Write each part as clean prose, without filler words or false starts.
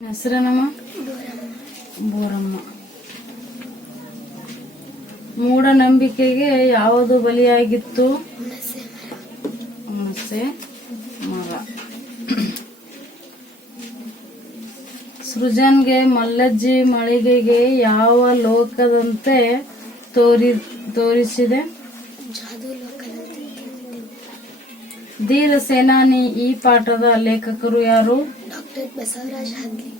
ಹೆಸರೇನಮ್ಮ? ಬೋರಮ್ಮ. ಮೂಢನಂಬಿಕೆಗೆ ಯಾವುದು ಬಲಿಯಾಗಿತ್ತು? ಹುಣಸೆ ಮರ. ಸೃಜನ್ಗೆ ಮಲ್ಲಜ್ಜಿ ಮಳಿಗೆಗೆ ಯಾವ ಲೋಕದಂತೆ ತೋರಿಸಿದೆ? ಧೀರ ಸೇನಾನಿ. ಈ ಪಾಠದ ಲೇಖಕರು ಯಾರು? ಡಾಕ್ಟರ್ ಬಸವರಾಜ ಹದ್ಲಿ.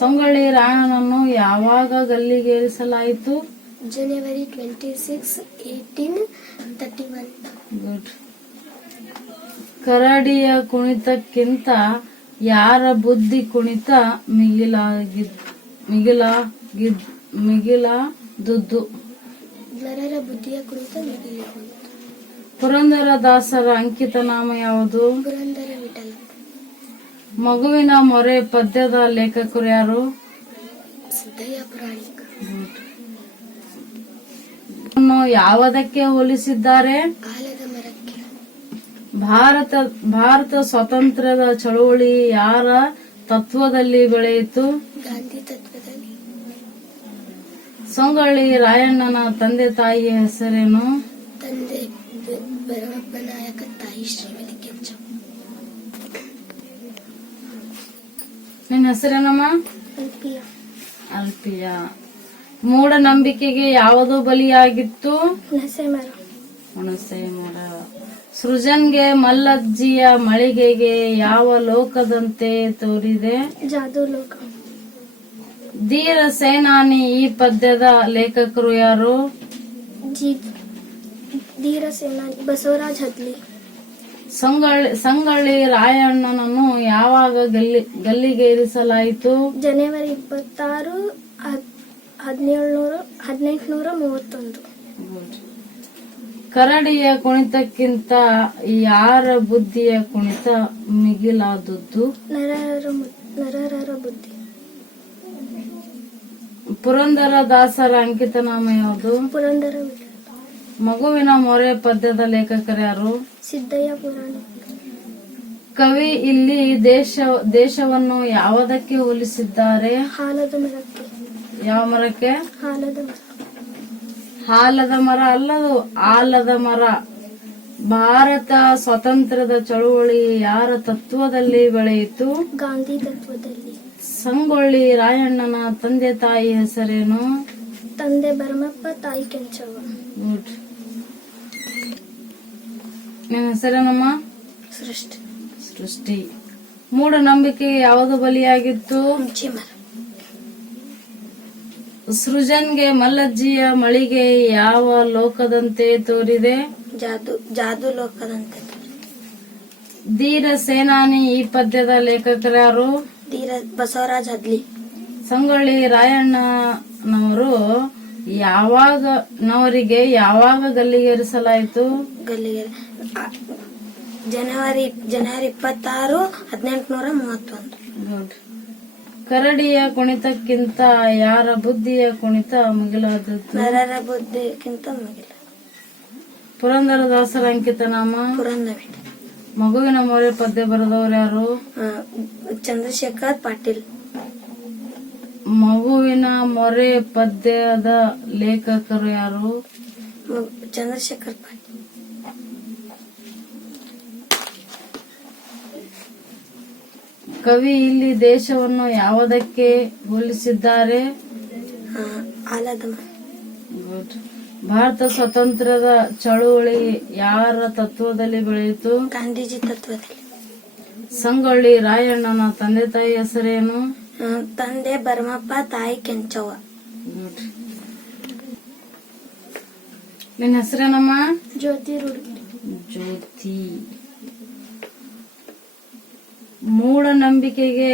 ಸಂಗೊಳ್ಳಿ ರಾಯಣ್ಣನನ್ನು ಯಾವಾಗ ಗಲ್ಲಿಗೇರಿಸಲಾಯಿತು? ಜನವರಿ 26, 1831. ಗುಡ್. ಕರಡಿಯ ಕುಣಿತಕ್ಕಿಂತ ಯಾರ ಬುದ್ಧಿ ಕುಣಿತ ಮಿಗಿಲಾದುದು? ನರರ ಬುದ್ಧಿಯ ಕುರಿತ ಮಿಗಿಲು. ಪುರಂದರದಾಸರ ಅಂಕಿತ ನಾಮ ಯಾವುದು? ಪುರಂದರ ವಿಠಲ. ಮಗುವಿನ ಮೊರೆ ಪದ್ಯದ ಲೇಖಕರು ಯಾರು? ಸಿದ್ದಯ್ಯ ಪುರಾಣಿಕ. ಯಾವುದಕ್ಕೆ ಹೋಲಿಸಿದ್ದಾರೆ? ಆಲದ ಮರಕ್ಕೆ. ಭಾರತ ಸ್ವಾತಂತ್ರ್ಯದ ಚಳುವಳಿ ಯಾರ ತತ್ವದಲ್ಲಿ ಬೆಳೆಯಿತು? ಗಾಂಧಿ ತತ್ವದಲ್ಲಿ. ಸಂಗೊಳ್ಳಿ ರಾಯಣ್ಣನ ತಂದೆ ತಾಯಿಯ ಹೆಸರೇನು? ತಂದೆ ಭರಮಪ್ಪ ನಾಯಕ, ತಾಯಿ ಶ್ರೀಮತಿ ಕೆಂಚಮ್ಮ. ನಿನ್ನ ಹೆಸರೇನಮ್ಮ? ಅಲ್ಪಿಯ. ಅಲ್ಪಿಯ. ಮೂಢನಂಬಿಕೆಗೆ ಯಾವುದು ಬಲಿಯಾಗಿತ್ತು? ಹುಣಸೆ ಮರ. ಹುಣಸೆ ಮರ. ಸೃಜನ್ಗೆ ಮಲ್ಲಜ್ಜಿಯ ಮಳಿಗೆಗೆ ಯಾವ ಲೋಕದಂತೆ ತೋರಿದೆ? ಜಾದೂ ಲೋಕ. ಧೀರ ಸೇನಾನಿ. ಈ ಪದ್ಯದ ಲೇಖಕರು ಯಾರು? ಧೀರ ಸೇನಾನಿ ಬಸವರಾಜ ಹದ್ಲಿ. ಸಂಗೊಳ್ಳಿ ರಾಯಣ್ಣನನ್ನು ಯಾವಾಗ ಗಲ್ಲಿಗೇರಿಸಲಾಯಿತು? ಜನವರಿ 26, 1831. ಕರಡಿಯ ಕುಣಿತಕ್ಕಿಂತ ಯಾರ ಬುದ್ಧಿಯ ಕುಣಿತ ಮಿಗಿಲಾದುದು? ನರರ ಬುದ್ಧಿ. ಪುರಂದರದಾಸರ ಅಂಕಿತ ನಾಮ ಯಾವುದು? ಪುರಂದರ ವಿಠಲ. ಮಗುವಿನ ಮೊರೆ ಪದ್ಯದ ಲೇಖಕರು ಯಾರು? ಸಿದ್ದಯ್ಯ ಪುರಾಣಿಕ. ಕವಿ ಇಲ್ಲಿ ದೇಶವನ್ನು ಯಾವುದಕ್ಕೆ ಹೋಲಿಸಿದ್ದಾರೆ? ಆಲದ ಮರಕ್ಕೆ. ಯಾವ ಮರಕ್ಕೆ? ಆಲದ ಮರ. ಆಲದ ಮರ ಅಲ್ಲದು, ಆಲದ ಮರ. ಭಾರತ ಸ್ವಾತಂತ್ರ್ಯದ ಚಳುವಳಿ ಯಾರ ತತ್ವದಲ್ಲಿ ಬೆಳೆಯಿತು? ಗಾಂಧಿ ತತ್ವದಲ್ಲಿ. ಸಂಗೊಳ್ಳಿ ರಾಯಣ್ಣನ ತಂದೆ ತಾಯಿ ಹೆಸರೇನು? ತಂದೆ ಭರಮಪ್ಪ, ತಾಯಿ ಕೆಂಚವ್ವ. ಗುಡ್. ನಿನ್ನ ಹೆಸರೇನಮ್ಮ? ಸೃಷ್ಟಿ. ಸೃಷ್ಟಿ. ಮೂಢನಂಬಿಕೆಗೆ ಯಾವುದು ಬಲಿಯಾಗಿತ್ತು? ಹುಣಸೆ ಮರ. ಸೃಜನ್ಗೆ ಮಲ್ಲಜ್ಜಿಯ ಮಳಿಗೆ ಯಾವ ಲೋಕದಂತೆ ತೋರಿದೆ? ಜಾದೂ ಲೋಕದಂತೆ. ಧೀರ ಸೇನಾನಿ. ಈ ಪದ್ಯದ ಲೇಖಕರು ಯಾರು? ಧೀರ ಬಸವರಾಜ ಹದ್ಲಿ. ಸಂಗೊಳ್ಳಿ ರಾಯಣ್ಣನವರು ಯಾವಾಗ ಗಲ್ಲಿಗೇರಿಸಲಾಯಿತು? ಜನವರಿ 26, 1831. ಗುಡ್. ಕರಡಿಯ ಕುಣಿತಕ್ಕಿಂತ ಯಾರ ಬುದ್ಧಿಯ ಕುಣಿತ ಮಿಗಿಲಾದದ್ದು? ನರರ ಬುದ್ಧಿಗಿಂತ ಮಿಗಿಲ. ಪುರಂದರದಾಸರ ಅಂಕಿತ ನಾಮ? ಪುರಂದರ. ಮಗುವಿನ ಮೊರೆ ಪದ್ಯ ಬರೆದವರು ಯಾರು? ಚಂದ್ರಶೇಖರ್ ಪಾಟೀಲ್. ಮಗುವಿನ ಮೊರೆ ಪದ್ಯದ ಲೇಖಕರು ಯಾರು? ಚಂದ್ರಶೇಖರ್ ಪಾಟೀಲ್. ಕವಿ ಇಲ್ಲಿ ದೇಶವನ್ನು ಯಾವುದಕ್ಕೆ ಹೋಲಿಸಿದ್ದಾರೆ? ಆಲದ ಮರ. ಗುಡ್. ಭಾರತ ಸ್ವಾತಂತ್ರ್ಯದ ಚಳುವಳಿ ಯಾರ ತತ್ವದಲ್ಲಿ ಬೆಳೆಯಿತು? ಗಾಂಧೀಜಿ ತತ್ವದಲ್ಲಿ. ಸಂಗೊಳ್ಳಿ ರಾಯಣ್ಣನ ತಂದೆ ತಾಯಿ ಹೆಸರೇನು? ತಂದೆ ಭರಮಪ್ಪ, ತಾಯಿ ಕೆಂಚವ್ವ. ಗುಡ್. ನಿನ್ನ ಹೆಸರೇನಮ್ಮ? ಜ್ಯೋತಿ ರೂಢಿ. ಜ್ಯೋತಿ. ಮೂಢನಂಬಿಕೆಗೆ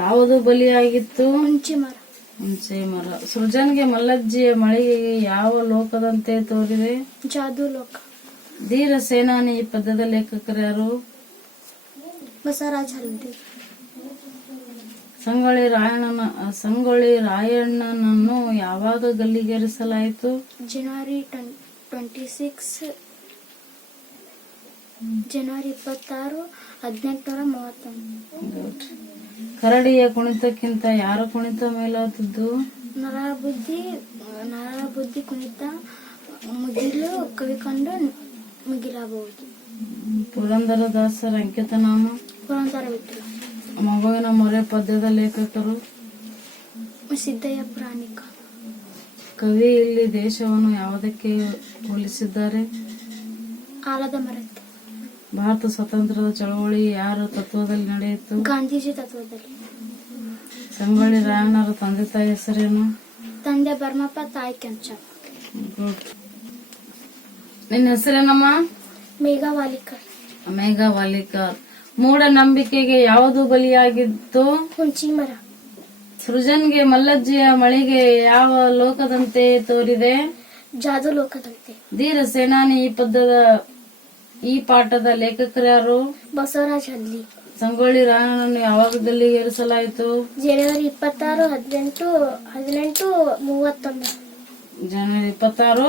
ಯಾವುದು ಬಲಿಯಾಗಿತ್ತು? ಹುಣಸೆ ಮರ. ಹುಣಸೆ ಮರ. ಸೃಜನ್ಗೆ ಮಲ್ಲಜ್ಜಿಯ ಮಳಿಗೆಗೆ ಯಾವ ಲೋಕದಂತೆ ತೋರಿದೆ? ಜಾದೂ ಲೋಕ. ಧೀರ ಸೇನಾನಿ. ಈ ಪದ್ಯದ ಲೇಖಕರು ಯಾರು? ಬಸವರಾಜ ಹದ್ಲಿ. ಸಂಗೊಳ್ಳಿ ರಾಯಣ್ಣನನ್ನು ಯಾವಾಗ ಗಲ್ಲಿಗೇರಿಸಲಾಯಿತು? ಜನವರಿ 26, ಜನವರಿ 26, 1831. ಗುಡ್. ಕರಡಿಯ ಕುಣಿತಕ್ಕಿಂತ ಯಾರ ಕುಣಿತ ಮೇಲಾದದ್ದು? ನರ ಬುದ್ಧಿ ಕುಣಿತ ಮುಗಿಲು ಕವಿಕೊಂಡು ಮುಗಿಲಬಹುದು. ಪುರಂದರದಾಸರ ಅಂಕಿತನಾಮ? ಪುರಂದರ ವಿಠಲ. ಮಗುವಿನ ಮೊರೆ ಪದ್ಯದ ಲೇಖಕರು? ಸಿದ್ದಯ್ಯ ಪುರಾಣಿಕ. ಕವಿ ಇಲ್ಲಿ ದೇಶವನ್ನು ಯಾವುದಕ್ಕೆ ಹೋಲಿಸಿದ್ದಾರೆ? ಆಲದ ಮರಕ್ಕೆ. ಭಾರತ ಸ್ವಾತಂತ್ರ್ಯದ ಚಳವಳಿ ಯಾರ ತತ್ವದಲ್ಲಿ ನಡೆಯಿತು? ಗಾಂಧೀಜಿ ತತ್ವದಲ್ಲಿ. ಸಂಗೊಳ್ಳಿ ರಾಯಣ್ಣರ ತಂದೆ ತಾಯಿ ಹೆಸರೇನು? ತಂದೆ ಭರಮಪ್ಪ, ತಾಯಿ ಕೆಂಚವ್ವ. ಗುಡ್. ನಿನ್ನ ಹೆಸರೇನಮ್ಮ? ಮೇಘವಾಲಿಕರ್. ಮೇಘ ವಾಲಿಕರ್. ಮೂಢನಂಬಿಕೆಗೆ ಯಾವುದು ಬಲಿಯಾಗಿತ್ತು? ಹುಂಚಿ ಮರ. ಸೃಜನ್ಗೆ ಮಲ್ಲಜ್ಜಿಯ ಮಳಿಗೆ ಯಾವ ಲೋಕದಂತೆ ತೋರಿದೆ? ಜಾದು ಲೋಕದಂತೆ. ಧೀರ ಸೇನಾನಿ ಈ ಪಾಠದ ಲೇಖಕರ್ಯಾರು? ಬಸವರಾಜ ಹಳ್ಳಿ. ಸಂಗೊಳ್ಳಿ ರಾಯಣ್ಣನನ್ನು ಯಾವಾಗ ಗಲ್ಲಿಗೇರಿಸಲಾಯಿತು? ಜನವರಿ 26, 1831. ಜನವರಿ 26,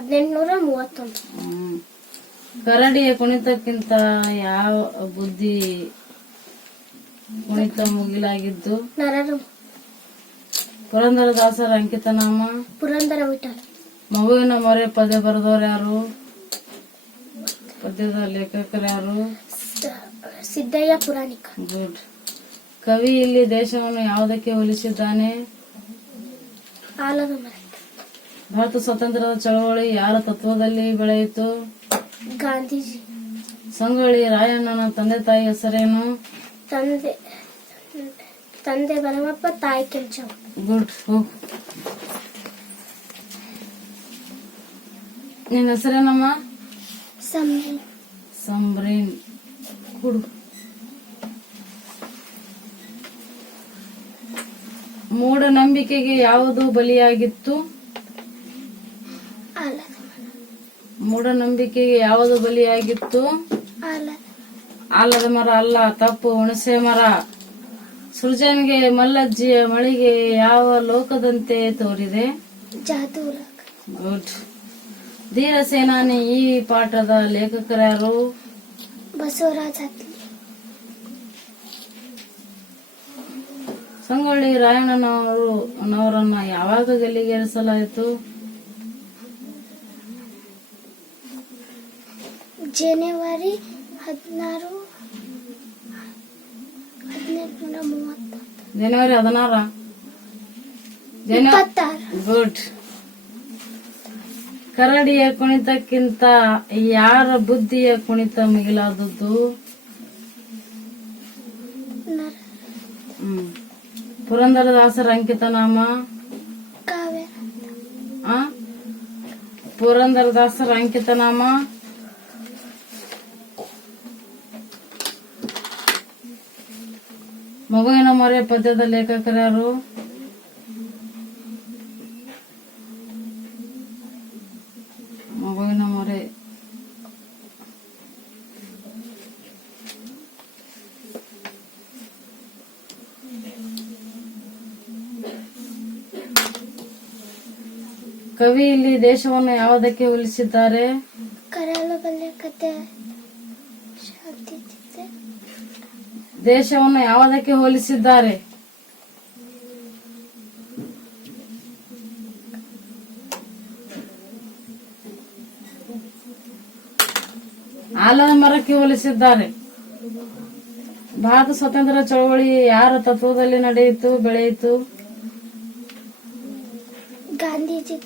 1831. ಕರಡಿಯ ಕುಣಿತಕ್ಕಿಂತ ಯಾವ ಬುದ್ಧಿ ಕುಣಿತ ಮುಗಿಲಾಗಿದ್ದು? ನರರು. ಪುರಂದರದಾಸರ ಅಂಕಿತನಾಮ? ಪುರಂದರ ವಿಠಲ. ಮಗುವಿನ ಮೊರೆ ಪದ್ಯ ಬರೆದವರು ಯಾರು? ಪದ್ಯದ ಲೇಖಕರು ಯಾರು? ಸಿದ್ದಯ್ಯ ಪುರಾಣಿಕ. ಗುಡ್. ಕವಿ ಇಲ್ಲಿ ದೇಶವನ್ನು ಯಾವುದಕ್ಕೆ ಹೋಲಿಸಿದ್ದಾನೆ? ಆಲದ ಮರ. ಭಾರತ ಸ್ವಾತಂತ್ರ್ಯದ ಚಳವಳಿ ಯಾರ ತತ್ವದಲ್ಲಿ ಬೆಳೆಯಿತು? ಗಾಂಧೀಜಿ. ಸಂಗೊಳ್ಳಿ ರಾಯಣ್ಣನ ತಂದೆ ತಾಯಿ ಹೆಸರೇನು? ತಂದೆ ಭರಮಪ್ಪ, ತಾಯಿ ಕೆಂಚವ್ವ. ಗುಡ್. ನಿನ್ನ ಹೆಸರೇನಮ್ಮ? ಸಂಬ್ರೀನ್. ಕುಡು. ಮೂಢನಂಬಿಕೆಗೆ ಯಾವುದು ಬಲಿಯಾಗಿತ್ತು? ಮೂಢನಂಬಿಕೆಗೆ ಯಾವುದು ಬಲಿಯಾಗಿತ್ತು? ಆಲದ ಮರ ಅಲ್ಲ, ತಪ್ಪು. ಹುಣಸೆ ಮರ. ಸೃಜನ್ಗೆ ಮಲ್ಲಜ್ಜಿಯ ಮಳಿಗೆ ಯಾವ ಲೋಕದಂತೆ ತೋರಿದೆ? ಜಾದು ಲೋಕ. ಗುಡ್. ಧೀರ ಸೇನಾನಿ ಈ ಪಾಠದ ಲೇಖಕರ್ಯಾರು? ಬಸವರಾಜ ಹಳ್ಳಿ. ಸಂಗೊಳ್ಳಿ ರಾಯಣ್ಣನವರನ್ನ ಯಾವಾಗ ಗಲ್ಲಿಗೇರಿಸಲಾಯಿತು? ಜನವರಿ 16, 1830. ಜನವರಿ 16, 26. ಗುಡ್. ಕರಡಿಯ ಕುಣಿತಕ್ಕಿಂತ ಯಾರ ಬುದ್ಧಿಯ ಕುಣಿತ ಮಿಗಿಲಾದದ್ದು? ಪುರಂದರದಾಸರ ಅಂಕಿತನಾಮ? ಕಾವ್ಯ. ಪುರಂದರದಾಸರ ಅಂಕಿತನಾಮ? ಮಗುವಿನ ಮೊರೆ ಪದ್ಯದ ಲೇಖಕರ್ಯಾರು? ಮಗುವಿನ ಮೊರೆ. ಕವಿ ಇಲ್ಲಿ ದೇಶವನ್ನು ಯಾವುದಕ್ಕೆ ಹೋಲಿಸಿದ್ದಾರೆ? ಕರಾಳ ಬಲ್ಲೆ ಕತೆ. ಶಾಂತಿ ಚಿತೆ. ದೇಶವನ್ನು ಯಾವುದಕ್ಕೆ ಹೋಲಿಸಿದ್ದಾರೆ? ಆಲದ ಮರಕ್ಕೆ ಹೋಲಿಸಿದ್ದಾರೆ. ಭಾರತ ಸ್ವಾತಂತ್ರ್ಯ ಚಳವಳಿ ಯಾರ ತತ್ವದಲ್ಲಿ ನಡೆಯಿತು, ಬೆಳೆಯಿತು? ಗಾಂಧೀಜಿ.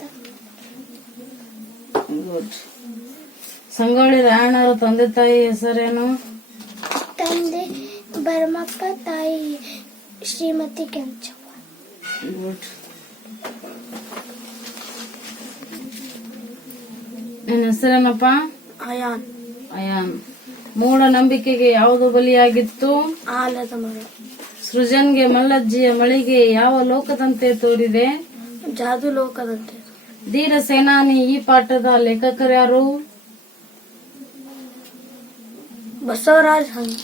ಗುಡ್. ಸಂಗೊಳ್ಳಿ ರಾಯಣ್ಣರ ತಂದೆ ತಾಯಿ ಹೆಸರೇನು? ತಂದೆ ಭರಮಪ್ಪ, ತಾಯಿ ಶ್ರೀಮತಿ ಕೆಂಚವ್ವ. ಗುಡ್. ನಿನ್ನ ಹೆಸರೇನಪ್ಪ? ಅಯಾನ್. ಅಯಾನ್. ಮೂಢನಂಬಿಕೆಗೆ ಯಾವುದು ಬಲಿಯಾಗಿತ್ತು? ಆಲದ ಮರ. ಸೃಜನ್ಗೆ ಮಲ್ಲಜ್ಜಿಯ ಮಳಿಗೆ ಯಾವ ಲೋಕದಂತೆ ತೋರಿದೆ? ಜಾದು ಲೋಕದಂತೆ. ಧೀರ ಸೇನಾನಿ ಈ ಪಾಠದ ಲೇಖಕರ್ಯಾರು? ಬಸವರಾಜ ಹಳ್ಳಿ.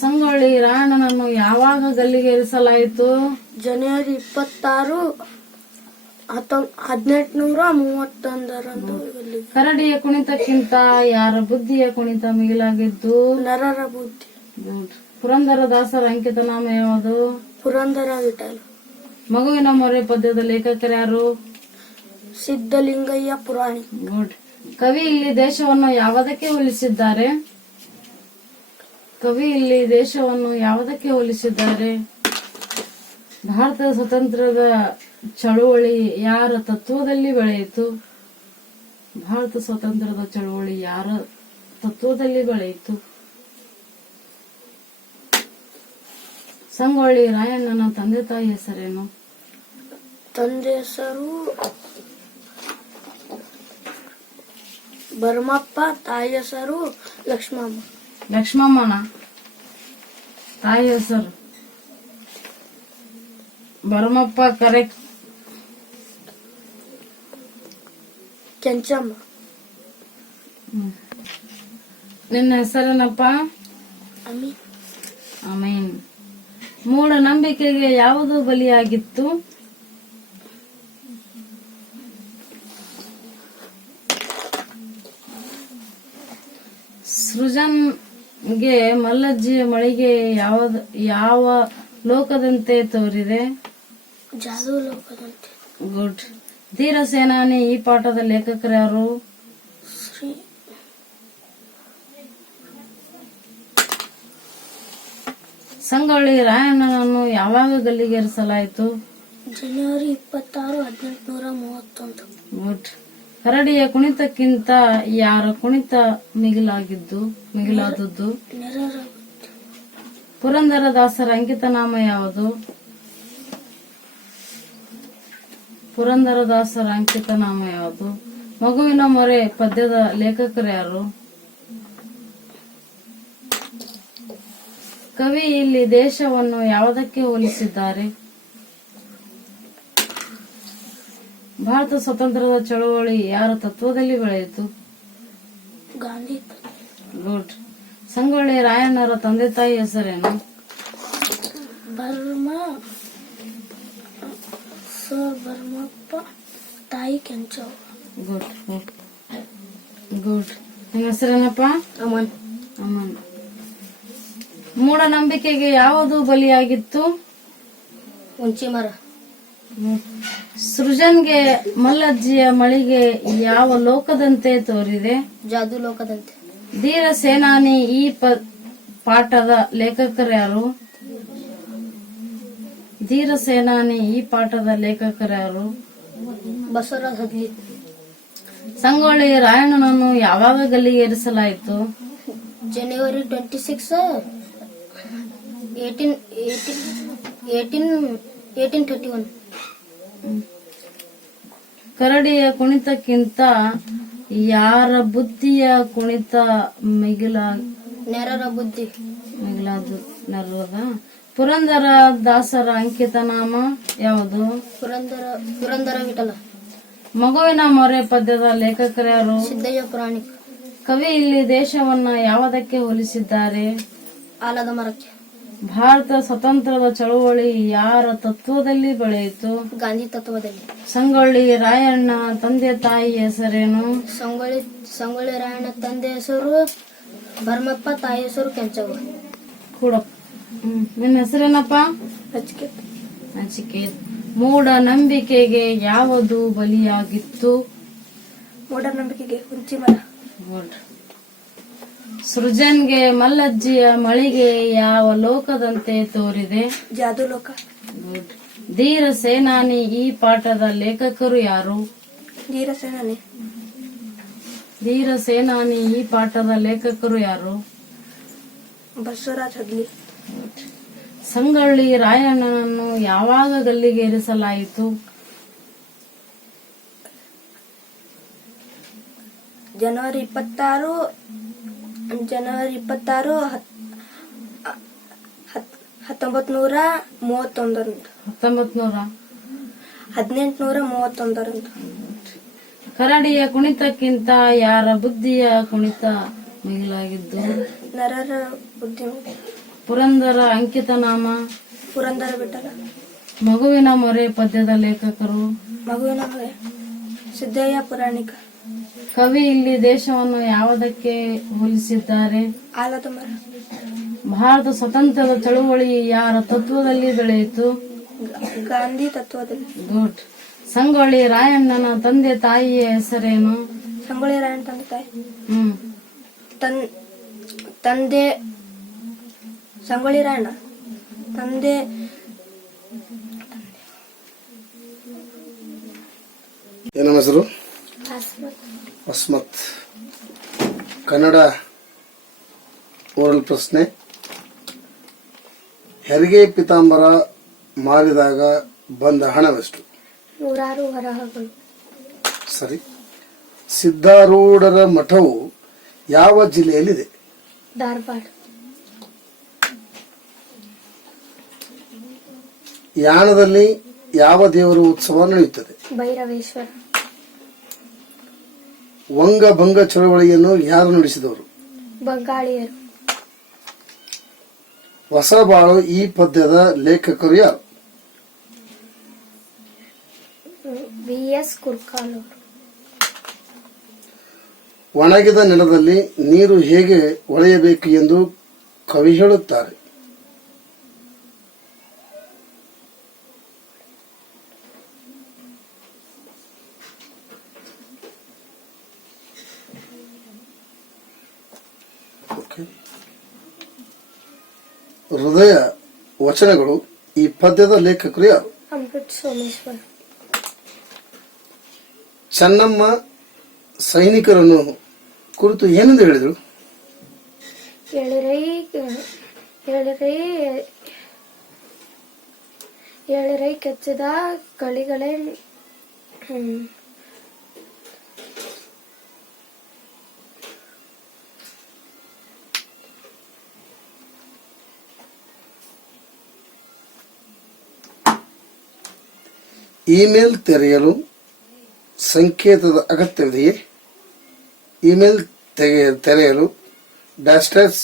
ಸಂಗೊಳ್ಳಿ ರಾಯಣ್ಣನನ್ನು ಯಾವಾಗ ಗಲ್ಲಿಗೇರಿಸಲಾಯಿತು? ಜನವರಿ 26, 1831ರಂದು ಇಲ್ಲಿ ಕರಡಿಯ ಕುಣಿತಕ್ಕಿಂತ ಯಾರ ಬುದ್ಧಿಯ ಕುಣಿತ ಮಿಗಿಲಾಗಿದ್ದು? ನರರ ಬುದ್ಧಿ. ಗುಡ್. ಪುರಂದರದಾಸರ ಅಂಕಿತ ನಾಮ ಯಾವುದು? ಪುರಂದರ ವಿಠಲ. ಮಗುವಿನ ಮೊರೆ ಪದ್ಯದ ಲೇಖಕರ್ಯಾರು? ಸಿದ್ಧಲಿಂಗಯ್ಯ ಪುರಾಣಿ. ಗುಡ್. ಕವಿ ಇಲ್ಲಿ ದೇಶವನ್ನು ಯಾವುದಕ್ಕೆ ಹೋಲಿಸಿದ್ದಾರೆ? ಕವಿ ಇಲ್ಲಿ ದೇಶವನ್ನು ಯಾವುದಕ್ಕೆ ಹೋಲಿಸಿದ್ದಾರೆ? ಭಾರತದ ಸ್ವತಂತ್ರದ ಚಳುವಳಿ ಯಾರ ತತ್ವದಲ್ಲಿ ಬೆಳೆಯಿತು? ಭಾರತ ಸ್ವತಂತ್ರದ ಚಳುವಳಿ ಯಾರ ತತ್ವದಲ್ಲಿ ಬೆಳೆಯಿತು? ಸಂಗೊಳ್ಳಿ ರಾಯಣ್ಣನ ತಂದೆ ತಾಯಿ ಹೆಸರೇನು? ತಂದೆ ಹೆಸರು ಭರಮಪ್ಪ, ತಾಯಿ ಹೆಸರು ಲಕ್ಷ್ಮಮ್ಮ. ಲಕ್ಷ್ಮಮ್ಮನ ತಾಯಿ ಹೆಸರು ಭರಮಪ್ಪ. ಕರೆಕ್ಟ್. ಕೆಂಚಮ್ಮ. ನಿನ್ನ ಹೆಸರೇನಪ್ಪ? ಅಮಿ. ಆಮೇನ್. ಮೂಢನಂಬಿಕೆಗೆ ಯಾವುದು ಬಲಿಯಾಗಿತ್ತು? ಸೃಜನ್ಗೆ ಮಲ್ಲಜ್ಜಿಯ ಮಳಿಗೆ ಯಾವ ಲೋಕದಂತೆ ತೋರಿದೆ? ಜಾದು ಲೋಕದಂತೆ. ಗುಡ್. ಧೀರ ಸೇನಾನಿ ಈ ಪಾಠದ ಲೇಖಕರ್ಯಾರು? ಶ್ರೀ ಸಂಗೊಳ್ಳಿ ರಾಯಣ್ಣನನ್ನು ಯಾವಾಗ ಗಲ್ಲಿಗೇರಿಸಲಾಯಿತು? ಜನವರಿ 26, 1831. ಗುಡ್. ಕರಡಿಯ ಕುಣಿತಕ್ಕಿಂತ ಯಾರ ಕುಣಿತ ಮಿಗಿಲಾದದ್ದು? ನರರ ಬುದ್ಧಿ. ಪುರಂದರದಾಸರ ಅಂಕಿತ ನಾಮ ಯಾವುದು? ಪುರಂದರದಾಸರ ಅಂಕಿತ ನಾಮ ಯಾವುದು? ಮಗುವಿನ ಮೊರೆ ಪದ್ಯದ ಲೇಖಕರ್ಯಾರು? ಕವಿ ಇಲ್ಲಿ ದೇಶವನ್ನು ಯಾವುದಕ್ಕೆ ಹೋಲಿಸಿದ್ದಾರೆ? ಭಾರತ ಸ್ವತಂತ್ರದ ಚಳವಳಿ ಯಾರ ತತ್ವದಲ್ಲಿ ಬೆಳೆಯಿತು? ಗಾಂಧಿ. ಗುಡ್. ಸಂಗೊಳ್ಳಿ ರಾಯಣ್ಣರ ತಂದೆ ತಾಯಿ ಹೆಸರೇನು? ಭರಮಪ್ಪ, ತಾಯಿ ಕೆಂಚವ್ವ. ಗುಡ್. ಗುಡ್. ನಿಮ್ಮ ಹೆಸರೇನಪ್ಪ? ಅಮನ್. ಅಮನ್. ಮೂಢನಂಬಿಕೆಗೆ ಯಾವುದು ಬಲಿಯಾಗಿತ್ತು? ಹುಂಚಿ ಮರ. ಸೃಜನ್ಗೆ ಮಲ್ಲಜ್ಜಿಯ ಮಳಿಗೆ ಯಾವ ಲೋಕದಂತೆ ತೋರಿದೆ? ಜಾದು ಲೋಕದಂತೆ. ಧೀರ ಸೇನಾನಿ ಈ ಪಾಠದ ಲೇಖಕರ್ಯಾರು? ಧೀರ ಸೇನಾನಿ ಈ ಪಾಠದ ಲೇಖಕರ್ಯಾರು? ಬಸವರಾಜ್ ಹದ್ಲಿ. ಸಂಗೊಳ್ಳಿ ರಾಯಣ್ಣನನ್ನು ಯಾವಾಗ ಗಲ್ಲಿಗೇರಿಸಲಾಯಿತು? ಜನವರಿ 26, 1831. ಕರಡಿಯ ಕುಣಿತಕ್ಕಿಂತ ಯಾರ ಬುದ್ಧಿಯ ಕುಣಿತ ನರರ ಬುದ್ಧಿ. ನರದ. ಪುರಂದರ ದಾಸರ ಅಂಕಿತ ನಾಮ ಯಾವುದು? ಪುರಂದರ ವಿಠಲ. ಮಗುವಿನ ಮೊರೆ ಪದ್ಯದ ಲೇಖಕರ್ಯಾರು? ಸಿದ್ದಯ್ಯ ಪುರಾಣಿಕ. ಕವಿ ಇಲ್ಲಿ ದೇಶವನ್ನ ಯಾವುದಕ್ಕೆ ಹೋಲಿಸಿದ್ದಾರೆ? ಆಲದ ಮರಕ್ಕೆ. ಭಾರತ ಸ್ವತಂತ್ರದ ಚಳುವಳಿ ಯಾರ ತತ್ವದಲ್ಲಿ ಬೆಳೆಯಿತು? ಗಾಂಧಿ ತತ್ವದಲ್ಲಿ. ಸಂಗೊಳ್ಳಿ ರಾಯಣ್ಣ ತಂದೆ ತಾಯಿ ಹೆಸರೇನು? ಸಂಗೊಳ್ಳಿ ರಾಯಣ್ಣ ತಂದೆ ಹೆಸರು ಭರಮಪ್ಪ, ತಾಯಿ ಹೆಸರು ಕೆಂಚವ್ವ. ಕೂಡ. ನಿನ್ನ ಹೆಸರೇನಪ್ಪ? ನಚಿಕೇತ್. ಮೂಢನಂಬಿಕೆಗೆ ಯಾವುದು ಬಲಿಯಾಗಿತ್ತು? ಮೂಢನಂಬಿಕೆಗೆ ಹುಂಚಿ ಮರ. ಗುಡ್. ಸೃಜನ್ಗೆ ಮಲ್ಲಜ್ಜಿಯ ಮಳಿಗೆ ಯಾವ ಲೋಕದಂತೆ ತೋರಿದೆ? ಜಾದು ಲೋಕ. ಗುಡ್. ಧೀರ ಸೇನಾನಿ ಈ ಪಾಠದ ಲೇಖಕರು ಯಾರು? ಧೀರ ಸೇನಾನಿ. ಧೀರ ಸೇನಾನಿ ಈ ಪಾಠದ ಲೇಖಕರು ಯಾರು? ಬಸವರಾಜ್ ಹದ್ಲಿ. ಸಂಗೊಳ್ಳಿ ರಾಯಣ್ಣನನ್ನು ಯಾವಾಗ ಗಲ್ಲಿಗೇರಿಸಲಾಯಿತು? ಜನವರಿ 26, 1931. 1831. ಕರಡಿಯ ಕುಣಿತಕ್ಕಿಂತ ಯಾರ ಬುದ್ಧಿಯ ಕುಣಿತ ಮಿಗಿಲಾಗಿದ್ದು? ನರರ ಬುದ್ಧಿ. ಪುರಂದರ ಅಂಕಿತ ನಾಮ? ಪುರಂದರ ವಿಠಲ. ಮಗುವಿನ ಮೊರೆ ಪದ್ಯದ ಲೇಖಕರು? ಮಗುವಿನ ಮಗ ಸಿದ್ದಯ್ಯ ಪುರಾಣಿಕ. ಕವಿ ಇಲ್ಲಿ ದೇಶವನ್ನು ಯಾವುದಕ್ಕೆ ಹೋಲಿಸಿದ್ದಾರೆ? ಆಲದ ಮರ. ಭಾರತ ಸ್ವತಂತ್ರದ ಚಳುವಳಿ ಯಾರ ತತ್ವದಲ್ಲಿ ಬೆಳೆಯಿತು? ಗಾಂಧಿ ತತ್ವದಲ್ಲಿ. ಗುಡ್. ಸಂಗೊಳ್ಳಿ ರಾಯಣ್ಣನ ತಂದೆ ತಾಯಿಯ ಹೆಸರೇನು? ಸಂಗೊಳ್ಳಿ ರಾಯಣ್ಣ ತಂದೆ ತಾಯಿ ಹ್ಮ್ ತಂದೆ ಸಂಗೊಳ್ಳಿ ರಾಯಣ್ಣ ತಂದೆ ಏನಮ್ಮ ಹೆಸರು? ಅಸ್ಮತ್. ಕನ್ನಡ ಓರಲ್ ಪ್ರಶ್ನೆ. ಹೆರಿಗೆ ಪಿತಾಂಬರ ಮಾರಿದಾಗ ಬಂದ ಹಣವೆಷ್ಟು? 106 ವರಹಗಳು. ಸರಿ. ಸಿದ್ಧಾರೂಢರ ಮಠವು ಯಾವ ಜಿಲ್ಲೆಯಲ್ಲಿದೆ? ಧಾರವಾಡ. ಯಾಣದಲ್ಲಿ ಯಾವ ದೇವರ ಉತ್ಸವ ನಡೆಯುತ್ತದೆ? ಭೈರವೇಶ್ವರ. ವಂಗಭಂಗ ಚಳವಳಿಯನ್ನು ಯಾರು ನಡೆಸಿದವರು? ಬಂಗಾಳಿಯರು. ಹೊಸಬಾಳು ಈ ಪದ್ಯದ ಲೇಖಕರು ಯಾರು? BS ಕುರ್ಕಾಲ್ ಅವರು. ಒಣಗಿದ ನೆಲದಲ್ಲಿ ನೀರು ಹೇಗೆ ಒಳೆಯಬೇಕು ಎಂದು ಕವಿ ಹೇಳುತ್ತಾರೆ? ಹೃದಯ ವಚನಗಳು ಈ ಪದ್ಯದ ಲೇಖಕರು ಯಾರು? ಅಮೃತ್ ಸೋಮೇಶ್ವರ್. ಚೆನ್ನಮ್ಮ ಸೈನಿಕರನ್ನು ಕುರಿತು ಏನೆಂದು ಹೇಳಿದರು? ಎಳೆರೈ ಕೆಚ್ಚದ ಕಳಿಗಳೇ ಇಮೇಲ್ ತೆರೆಯಲು ಸಂಕೇತದ ಅಗತ್ಯವಿದೆಯೇ? ಇಮೇಲ್ ತೆರೆಯಲು ಡ್ಯಾಶ್ ಡ್ಯಾಶ್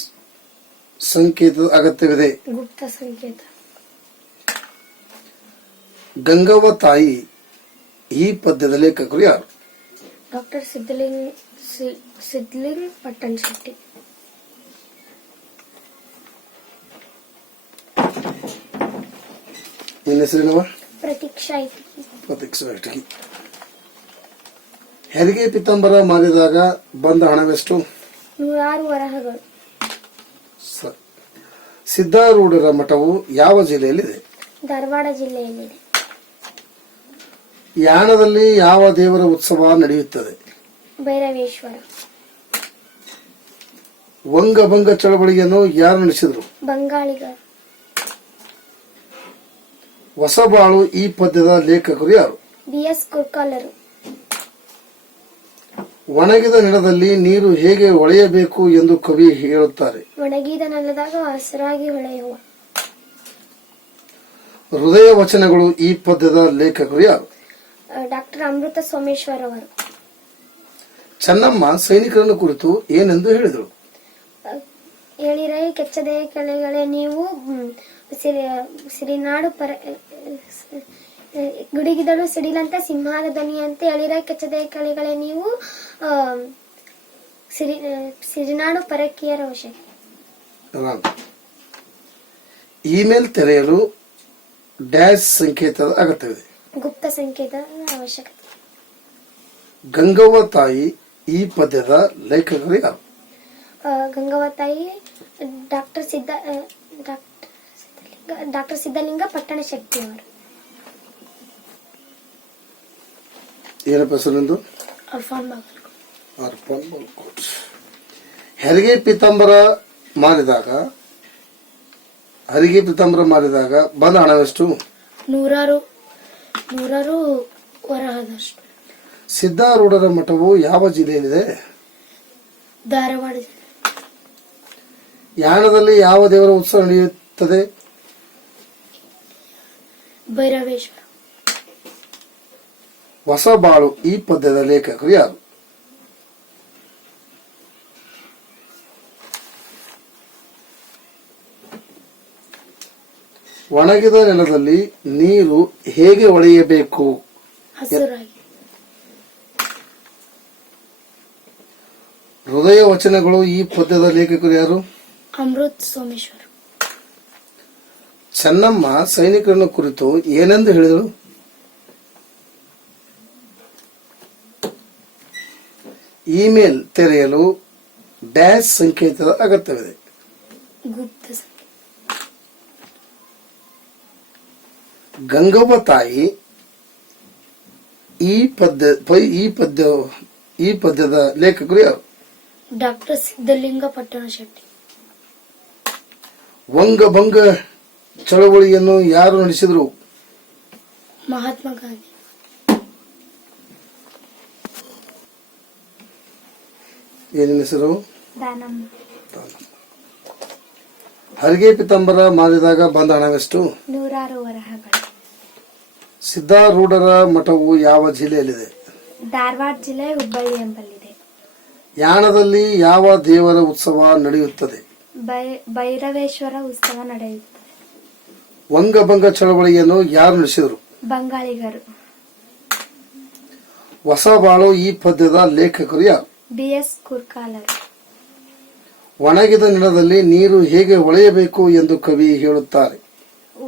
ಸಂಕೇತದ ಅಗತ್ಯವಿದೆ. ಗುಪ್ತ ಸಂಕೇತ. ಗಂಗವ್ವ ತಾಯಿ ಈ ಪದ್ಯದ ಲೇಖಕರು ಯಾರು? ಡಾಕ್ಟರ್ ಸಿದ್ಲಿಂಗ್ ಪಟ್ಟಣ ಶೆಟ್ಟಿ. ನಿನ್ನ ಹೆಸರಿನವ? ಪ್ರತೀಕ್ಷಾ ಇಟಗಿ. ಹೆರಿಗೆ ಪಿತಾಂಬರ ಮಾರಿದಾಗ ಬಂದ ಹಣವೆಷ್ಟು? 106 ವರಹಗಳು. ಸಿದ್ಧಾರೂಢರ ಮಠವು ಯಾವ ಜಿಲ್ಲೆಯಲ್ಲಿದೆ? ಧಾರವಾಡ ಜಿಲ್ಲೆಯಲ್ಲಿದೆ. ಯಾಣದಲ್ಲಿ ಯಾವ ದೇವರ ಉತ್ಸವ ನಡೆಯುತ್ತದೆ? ಭೈರವೇಶ್ವರ. ವಂಗಭಂಗ ಚಳವಳಿಯನ್ನು ಯಾರು ನಡೆಸಿದರು? ಬಂಗಾಳಿಗರು. ಹೊಸಬಾಳು ಈ ಪದ್ಯದ ಲೇಖಕರು ಯಾರು? BS ಕುರ್ಕಾಲರು. ಒಣಗಿದ ನೆಲದಲ್ಲಿ ನೀರು ಹೇಗೆ ಒಳೆಯಬೇಕು ಎಂದು ಕವಿ ಹೇಳುತ್ತಾರೆ? ಒಣಗಿದ ನೆಲದಾಗ ಹಸಿರಾಗಿ ಹೊಳೆಯುವ. ಹೃದಯ ವಚನಗಳು ಈ ಪದ್ಯದ ಲೇಖಕರು ಯಾರು? ಡಾಕ್ಟರ್ ಅಮೃತ ಸೋಮೇಶ್ವರ್ ಅವರು. ಚೆನ್ನಮ್ಮ ಸೈನಿಕರನ್ನು ಕುರಿತು ಏನೆಂದು ಹೇಳಿದರು? ಎಳಿರೈ ಕೆಚ್ಚದೆ ಕಲೆಗಳೇ ನೀವು ಸಿರಿನಾಡು ಗುಡಿಗಿದಳು ಸಿಡಿಲಂತೆ ಸಿಂಹದ ಧ್ವನಿಯಂತೆ ಎಳಿರೈ ಕೆಚ್ಚದೆ ಕಲೆಗಳೇ ನೀವು ಸಿರಿನಾಡು ಪರಕೀಯರ ವಶ. ಇಮೇಲ್ ತೆರೆಯಲು ಡ್ಯಾಶ್ ಸಂಕೇತದ ಅಗತ್ಯವಿದೆ. ಗುಪ್ತ ಸಂಕೇತದ ಅವಶ್ಯಕತೆ. ಗಂಗವ್ವ ತಾಯಿ ಈ ಪದ್ಯದ ಲೇಖಕರು ಯಾರು? ಗಂಗವ್ವ ತಾಯಿ ಡಾಕ್ಟರ್ ಸಿದ್ದಲಿಂಗ ಪಟ್ಟಣ ಶೆಟ್ಟಿ ಅವರು. ಏನಪ್ಪ ಹೆಸರು? ಅರ್ಫಾನ್ ಬಾಗಲ್ಕೋಟ್. ಹೆರಿಗೆ ಪಿತಾಂಬರ ಮಾರಿದಾಗ ಬಂದ ಹಣವೆಷ್ಟು? 106 ವರಹದಷ್ಟು. ಸಿದ್ಧಾರೂಢರ ಮಠವು ಯಾವ ಜಿಲ್ಲೆಯಲ್ಲಿದೆ? ಧಾರವಾಡ. ಯಾಣದಲ್ಲಿ ಯಾವ ದೇವರ ಉತ್ಸವ ನಡೆಯುತ್ತದೆ? ಭೈರವೇಶ್ವರ. ಹೊಸಬಾಳು ಈ ಪದ್ಯದ ಲೇಖಕರು ಯಾರು? ಒಣಗಿದ ನೆಲದಲ್ಲಿ ನೀರು ಹೇಗೆ ಒಳೆಯಬೇಕು ಹಸುರಾಗಿ. ಹೃದಯ ವಚನಗಳು ಈ ಪದ್ಯದ ಲೇಖಕರು ಯಾರು? ಅಮೃತ್ ಸೋಮೇಶ್ವರ್. ಚೆನ್ನಮ್ಮ ಸೈನಿಕರನ್ನು ಕುರಿತು ಏನೆಂದು ಹೇಳಿದಳು? ಇಮೇಲ್ ತೆರೆಯಲು ಡ್ಯಾಶ್ ಸಂಕೇತದ ಅಗತ್ಯವಿದೆ. ಗುಪ್ತ ಸಂಖ್ಯೆ. ಗಂಗವ್ವ ತಾಯಿ ಈ ಪದ್ಯದ ಲೇಖಕರು ಯಾರು? ಡಾಕ್ಟರ್ ಸಿದ್ಧಲಿಂಗ ಪಟ್ಟಣ ಶೆಟ್ಟಿ. ವಂಗಭಂಗ ಚಳವಳಿಯನ್ನು ಯಾರು ನಡೆಸಿದರು? ಮಹಾತ್ಮ ಗಾಂಧಿ. ಏನಿನ ಹೆಸರು? ದಾನಮ್ಮ. ಹರಿಗೆ ಪಿತಾಂಬರ ಮಾರಿದಾಗ ಬಂದ ಹಣವೆಷ್ಟು? 100 ವರಹಗಳು. ಸಿದ್ಧಾರೂಢರ ಮಠವು ಯಾವ ಜಿಲ್ಲೆಯಲ್ಲಿದೆ? ಧಾರವಾಡ ಜಿಲ್ಲೆ ಹುಬ್ಬಳ್ಳಿ ಎಂಬಲ್ಲಿದೆ. ಯಾಣದಲ್ಲಿ ಯಾವ ದೇವರ ಉತ್ಸವ ನಡೆಯುತ್ತದೆ? ಭೈರವೇಶ್ವರ ಉತ್ಸವ ನಡೆಯುತ್ತದೆ. ವಂಗಭಂಗ ಚಳವಳಿಯನ್ನು ಯಾರು ನಡೆಸಿದರು? ಬಂಗಾಳಿಗರು. ಹೊಸಬಾಳು ಈ ಪದ್ಯದ ಲೇಖಕರು ಯಾರು? BS ಕುರ್ಕಾಲರ್. ಒಣಗಿದ ನೆಲದಲ್ಲಿ ನೀರು ಹೇಗೆ ಹೊಳೆಯಬೇಕು ಎಂದು ಕವಿ ಹೇಳುತ್ತಾರೆ?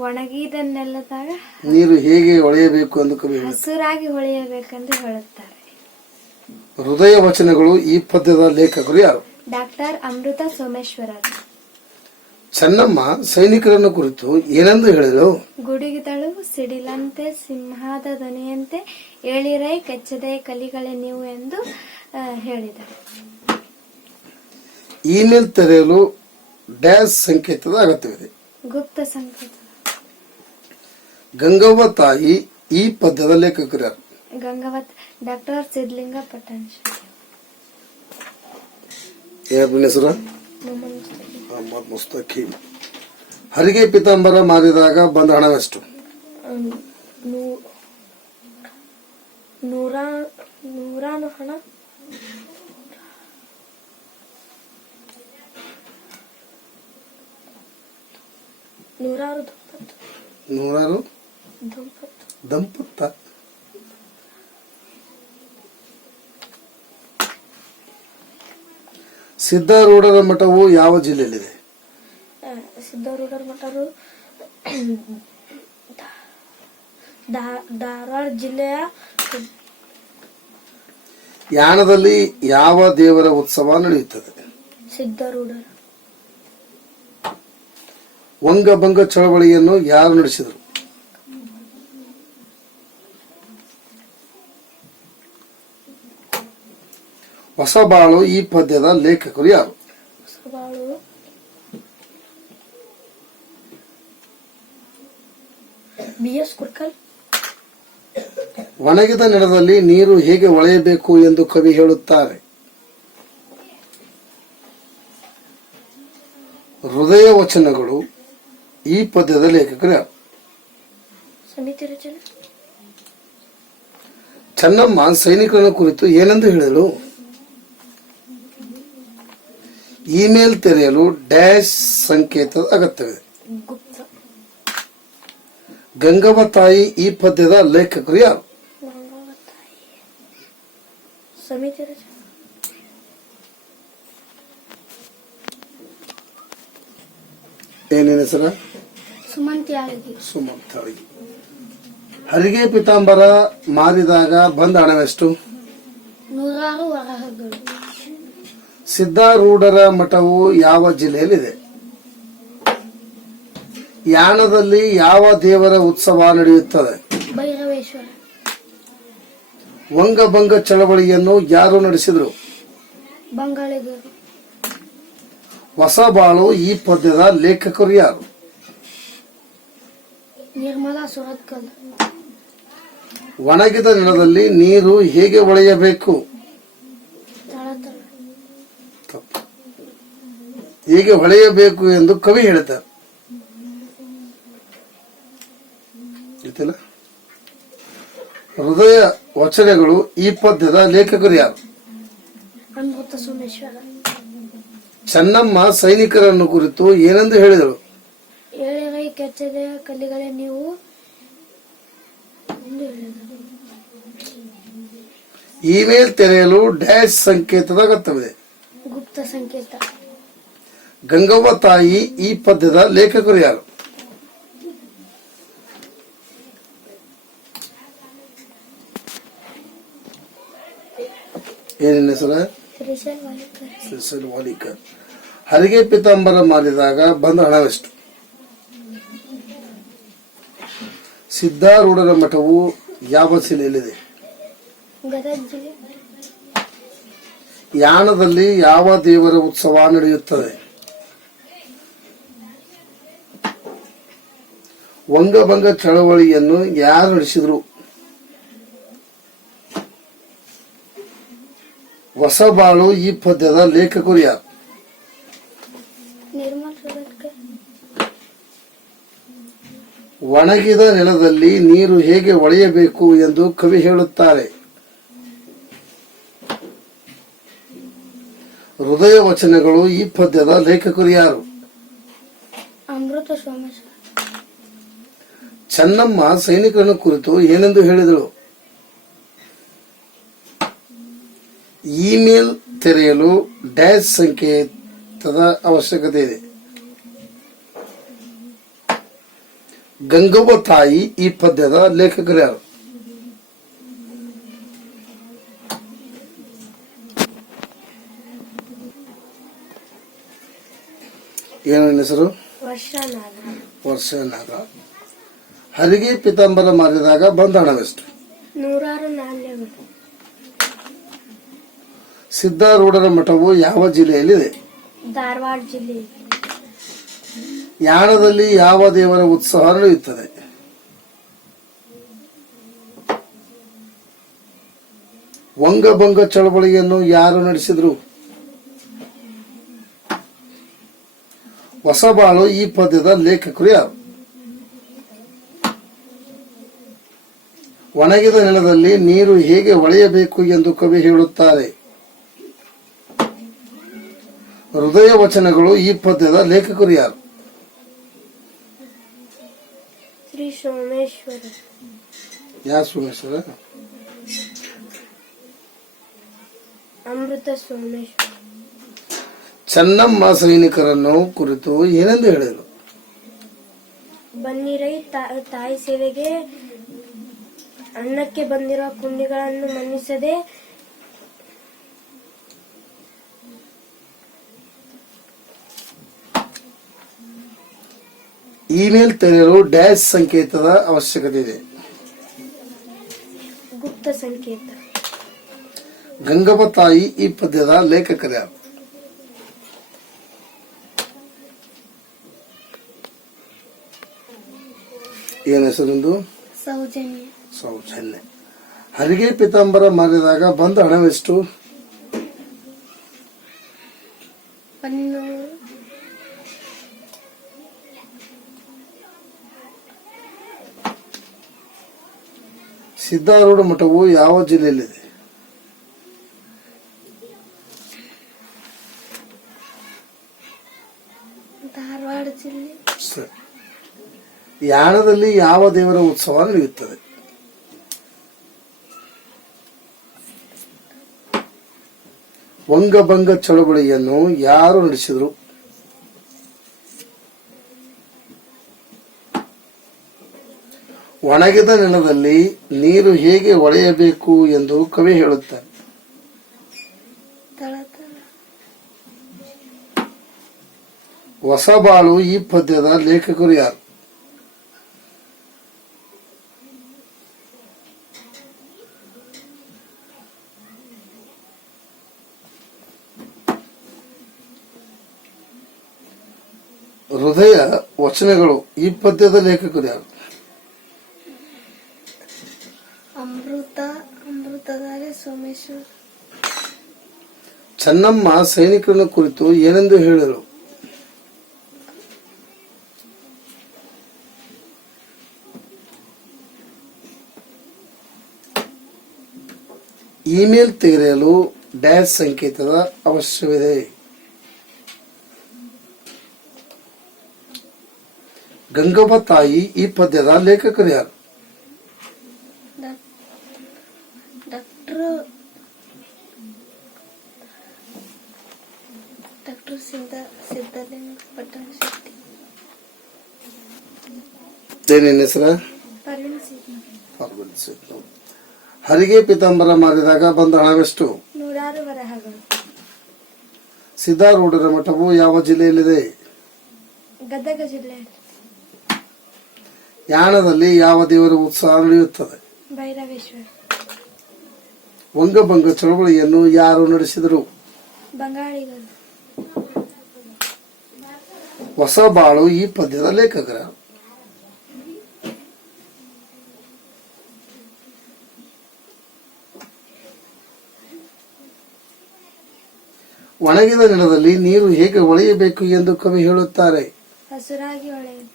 ಒಣಗಿದ ನೆಲದಾಗ ನೀರು ಹೇಗೆ ಹೊಳೆಯಬೇಕು ಎಂದು ಕವಿ ಹೇಳುತ್ತಾರೆ? ಹಸುರಾಗಿ ಹೊಳೆಯಬೇಕೆಂದು ಹೇಳುತ್ತಾರೆ. ಹೃದಯ ವಚನಗಳು ಈ ಪದ್ಯದ ಲೇಖಕರು ಯಾರು? ಡಾಕ್ಟರ್ ಅಮೃತ ಸೋಮೇಶ್ವರರ್. ಚೆನ್ನಮ್ಮ ಸೈನಿಕರನ್ನು ಕುರಿತು ಏನೆಂದು ಹೇಳಿದಳು? ಗುಡುಗಿದಳು ಸಿಡಿಲಂತೆ ಸಿಂಹದ ಧ್ವನಿಯಂತೆ ಏಳಿರೈ ಕೆಚ್ಚದೆ ಕಲಿಗಳೇ ನೀವು ಎಂದು ಹೇಳಿದರು. ಇಮೇಲ್ ತೆರೆಯಲು ಡ್ಯಾಶ್ ಸಂಕೇತದ ಅಗತ್ಯವಿದೆ. ಗುಪ್ತ ಸಂಕೇತ. ಗಂಗವ್ವ ತಾಯಿ ಈ ಪದ್ಯದ ಲೇಖಕರು ಯಾರು? ಗಂಗಾವತ್ ಡಾಕ್ಟರ್ ಸಿದ್ಧಲಿಂಗ ಪಟ್ಟಣ ಶೆಟ್ಟಿ. ಹೆಸರು? ಮೊಹಮ್ಮದ್ ಮುಸ್ತಕೀಮ್. ಹರಿಗೆ ಪಿತಾಂಬರ ಮಾರಿದಾಗ ಬಂದ ಹಣವೆಷ್ಟು? 100 ಹಣ. 100 ದಂಪತ್ತ. ಸಿದ್ಧಾರೂಢರ ಮಠವು ಯಾವ ಜಿಲ್ಲೆಯಲ್ಲಿದೆ? ಸಿದ್ಧಾರೂಢರ ಮಠರು ಧಾರವಾಡ ಜಿಲ್ಲೆಯ. ಯಾಣದಲ್ಲಿ ಯಾವ ದೇವರ ಉತ್ಸವ ನಡೆಯುತ್ತದೆ? ಸಿದ್ಧಾರೂಢರ. ವಂಗಭಂಗ ಚಳವಳಿಯನ್ನು ಯಾರು ನಡೆಸಿದರು? ಹೊಸಬಾಳು ಈ ಪದ್ಯದ ಲೇಖಕರು ಯಾರು? ಹೊಸಬಾಳು BS ಕುರ್ಕಲ್. ಒಣಗಿದ ನೆಲದಲ್ಲಿ ನೀರು ಹೇಗೆ ಹೊಳೆಯಬೇಕು ಎಂದು ಕವಿ ಹೇಳುತ್ತಾರೆ? ಹೃದಯ ವಚನಗಳು ಈ ಪದ್ಯದ ಲೇಖಕರು ಯಾರು? ಸಮಿತಿ ರಚನೆ. ಚೆನ್ನಮ್ಮ ಸೈನಿಕರನ್ನು ಕುರಿತು ಏನೆಂದು ಹೇಳಿದಳು? ಇಮೇಲ್ ತೆರೆಯಲು ಡ್ಯಾಶ್ ಸಂಕೇತದ ಅಗತ್ಯವಿದೆ. ಗುಪ್ತ. ಗಂಗವ್ವ ತಾಯಿ ಈ ಪದ್ಯದ ಲೇಖಕರು ಯಾರು? ಸಮಿತಿ ರಚನೆ. ಏನೇನು ಹೆಸರ? ಸುಮಂತ್ ಯಾಳಗಿ. ಸುಮಂತ್ ಯಾಳಗಿ. ಹರಿಗೆ ಪಿತಾಂಬರ ಮಾರಿದಾಗ ಬಂದ ಹಣವೆಷ್ಟು? 100 ವರಹಗಳು. ಸಿದ್ಧಾರೂಢರ ಮಠವು ಯಾವ ಜಿಲ್ಲೆಯಲ್ಲಿದೆ? ಯಾಣದಲ್ಲಿ ಯಾವ ದೇವರ ಉತ್ಸವ ನಡೆಯುತ್ತದೆ? ಭೈರವೇಶ್ವರ. ವಂಗಭಂಗ ಚಳವಳಿಯನ್ನು ಯಾರು ನಡೆಸಿದರು? ಬಂಗಾಳಿಗರು. ಹೊಸಬಾಳು ಈ ಪದ್ಯದ ಲೇಖಕರು ಯಾರು? ನಿರ್ಮಲಾ ಸುರತ್ಕಲ್. ಒಣಗಿದ ನೆಲದಲ್ಲಿ ನೀರು ಹೇಗೆ ಹೊಳೆಯಬೇಕು? ತಳತಳ. ತಪ್ಪು. ಹೇಗೆ ಹೊಳೆಯಬೇಕು ಎಂದು ಕವಿ ಹೇಳ್ತಾರೆ. ಗೊತ್ತಿಲ್ಲ? ಹೃದಯ ವಚನಗಳು ಈ ಪದ್ಯದ ಲೇಖಕರು ಯಾರು? ಅಮೃತ ಸೋಮೇಶ್ವರ. ಚೆನ್ನಮ್ಮ ಸೈನಿಕರನ್ನು ಕುರಿತು ಏನೆಂದು ಹೇಳಿದಳು? ಏಳಿರೈ ಕೆಚ್ಚದೆ ಕಲಿಗಳೇ ನೀವು ಎಂದು ಹೇಳಿದರು. ಇಮೇಲ್ ತೆರೆಯಲು ಡ್ಯಾಶ್ ಸಂಕೇತದ ಅಗತ್ಯವಿದೆ. ಗುಪ್ತ ಸಂಕೇತ. ಗಂಗವ್ವ ತಾಯಿ ಈ ಪದ್ಯದ ಲೇಖಕರು ಯಾರು? ಏನೇನು ಹೆಸರು? ಶ್ರೀಶೈಲ ವಾಲಿಕರ್. ಹರಿಗೆ ಪಿತಾಂಬರ ಮಾರಿದಾಗ ಬಂದ ಹಣವೆಷ್ಟು? ಸಿದ್ಧಾರೂಢರ ಮಠವು ಯಾವ ಜಿಲ್ಲೆಯಲ್ಲಿದೆ? ಗದಗ ಜಿಲ್ಲೆ. ಯಾಣದಲ್ಲಿ ಯಾವ ದೇವರ ಉತ್ಸವ ನಡೆಯುತ್ತದೆ? ವಂಗಭಂಗ ಚಳವಳಿಯನ್ನು ಯಾರು ನಡೆಸಿದರು? ಹೊಸಬಾಳು ಈ ಪದ್ಯದ ಲೇಖಕರು ಯಾರು? ನಿರ್ಮಲ್ ಸುರತ್ಕರ್. ಒಣಗಿದ ನೆಲದಲ್ಲಿ ನೀರು ಹೇಗೆ ಒಳೆಯಬೇಕು ಎಂದು ಕವಿ ಹೇಳುತ್ತಾರೆ? ಹೃದಯ ವಚನಗಳು ಈ ಪದ್ಯದ ಲೇಖಕರು ಯಾರು? ಅಮೃತ ಸೋಮೇಶ್ವರ. ಚೆನ್ನಮ್ಮ ಸೈನಿಕರನ್ನು ಕುರಿತು ಏನೆಂದು ಹೇಳಿದಳು? ಇಮೇಲ್ ತೆರೆಯಲು ಡ್ಯಾಶ್ ಸಂಕೇತದ ಅವಶ್ಯಕತೆ ಇದೆ. ಗಂಗವ್ವ ತಾಯಿ ಈ ಪದ್ಯದ ಲೇಖಕರು ಯಾರು? ಏನು ಹೆಸರು? ವರ್ಷನಾಗ. ಹರಿಗೆ ಪಿತಾಂಬರ ಮಾರಿದಾಗ ಬಂದ ಹಣವೆಷ್ಟು? 106 ನಾಣ್ಯಗಳು. ಸಿದ್ಧಾರೂಢರ ಮಠವು ಯಾವ ಜಿಲ್ಲೆಯಲ್ಲಿದೆ? ಧಾರವಾಡ ಜಿಲ್ಲೆ. ಯಾಣದಲ್ಲಿ ಯಾವ ದೇವರ ಉತ್ಸವ ನಡೆಯುತ್ತದೆ? ವಂಗಭಂಗ ಚಳವಳಿಯನ್ನು ಯಾರು ನಡೆಸಿದರು? ಹೊಸಬಾಳು ಈ ಪದ್ಯದ ಲೇಖಕರು ಯಾರು? ಒಣಗಿದ ನೆಲದಲ್ಲಿ ನೀರು ಹೇಗೆ ಒಳೆಯಬೇಕು ಎಂದು ಕವಿ ಹೇಳುತ್ತಾರೆ? ಹೃದಯ ವಚನಗಳು ಈ ಪದ್ಯದ ಲೇಖಕರು ಯಾರು? ಶ್ರೀ ಸೋಮೇಶ್ವರ. ಯಾವ ಸೋಮೇಶ್ವರ? ಅಮೃತ ಸೋಮೇಶ್ವರ. ಚೆನ್ನಮ್ಮ ಸೈನಿಕರನ್ನು ಕುರಿತು ಏನೆಂದು ಹೇಳಿದರು? ಬನ್ನಿರೈ ತಾಯಿ ಸೇವೆಗೆ ಅನ್ನಕ್ಕೆ ಬಂದಿರುವ ಪುಣ್ಯಗಳನ್ನು ಮನ್ನಿಸದೆ ಇಮೇಲ್ ತೆರೆಯಲು ಡ್ಯಾಶ್ ಸಂಕೇತದ ಅವಶ್ಯಕತೆ ಇದೆ. ಗುಪ್ತ ಸಂಕೇತ. ಗಂಗವ್ವ ತಾಯಿ ಈ ಪದ್ಯದ ಲೇಖಕರು ಯಾರು? ಏನ್ ಹೆಸರಿಂದು? ಸೌಜನ್ಯ. ಸೌಜನ್ಯ. ಹರಿಗೆ ಪಿತಾಂಬರ ಮಾರಿದಾಗ ಬಂದ ಹಣವೆಷ್ಟು? 100. ಸಿದ್ಧಾರೂಢ ಮಠವು ಯಾವ ಜಿಲ್ಲೆಯಲ್ಲಿದೆ? ಧಾರವಾಡ ಜಿಲ್ಲೆ. ಯಾಣದಲ್ಲಿ ಯಾವ ದೇವರ ಉತ್ಸವ ನಡೆಯುತ್ತದೆ? ವಂಗಭಂಗ ಚಳವಳಿಯನ್ನು ಯಾರು ನಡೆಸಿದರು? ಒಣಗಿದ ನೆಲದಲ್ಲಿ ನೀರು ಹೇಗೆ ಒಳೆಯಬೇಕು ಎಂದು ಕವಿ ಹೇಳುತ್ತಾರೆ? ಹೊಸಬಾಳು ಈ ಪದ್ಯದ ಲೇಖಕರು ಯಾರು? ಹೃದಯ ವಚನಗಳು ಈ ಪದ್ಯದ ಲೇಖಕರು ಯಾರು? ಅಮೃತಧಾರೆ ಸೋಮೇಶ್ವರ. ಚೆನ್ನಮ್ಮ ಸೈನಿಕರನ್ನು ಕುರಿತು ಏನೆಂದು ಹೇಳಿದರು? ಇಮೇಲ್ ತೆರೆಯಲು ಡ್ಯಾಶ್ ಸಂಕೇತದ ಅವಶ್ಯವಿದೆ. ಗಂಗವ್ವ ತಾಯಿ ಈ ಪದ್ಯದ ಲೇಖಕರು ಯಾರು? ಏನೇನ್ ಹೆಸರ? ಅರವಿಂದ್ ಸೇಠ್. ಹರಿಗೆ ಪಿತಾಂಬರ ಮಾರಿದಾಗ ಬಂದ ಹಣವೆಷ್ಟು? 106 ವರಹಗಳು. ಸಿದ್ಧಾರೂಢರ ಮಠವು ಯಾವ ಜಿಲ್ಲೆಯಲ್ಲಿದೆ? ಗದಗ ಜಿಲ್ಲೆ. ಯಾಣದಲ್ಲಿ ಯಾವ ದೇವರ ಉತ್ಸವ ನಡೆಯುತ್ತದೆ? ಭೈರವೇಶ್ವರ. ವಂಗಭಂಗ ಚಳವಳಿಯನ್ನು ಯಾರು ನಡೆಸಿದರು? ಬಂಗಾಳಿಗರು. ಹೊಸಬಾಳು ಈ ಪದ್ಯದ ಲೇಖಕರ. ಒಣಗಿದ ನೆಲದಲ್ಲಿ ನೀರು ಹೇಗೆ ಹೊಳೆಯಬೇಕು ಎಂದು ಕವಿ ಹೇಳುತ್ತಾರೆ? ಹಸುರಾಗಿ ಹೊಳೆಯುವುದು.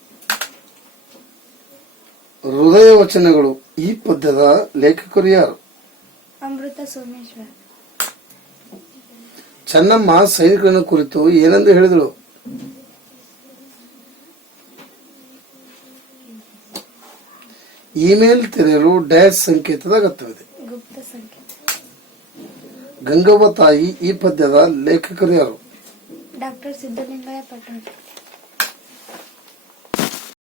ಹೃದಯ ವಚನಗಳು ಈ ಪದ್ಯದ ಲೇಖಕರು ಯಾರು? ಅಮೃತ ಸೋಮೇಶ್ವರ. ಚೆನ್ನಮ್ಮ ಸೈನಿಕರನ್ನ ಕುರಿತು ಏನೆಂದು ಹೇಳಿದಳು? ಇಮೇಲ್ ತೆರೆಯಲು ಡ್ಯಾಶ್ ಸಂಕೇತದ ಅಗತ್ಯವಿದೆ. ಗುಪ್ತ ಸಂಖ್ಯೆ. ಗಂಗವ್ವ ತಾಯಿ ಈ ಪದ್ಯದ ಲೇಖಕರು ಯಾರು? ಡಾಕ್ಟರ್ ಸಿದ್ದಲಿಂಗಯ್ಯ ಪಟ್ಟಣ.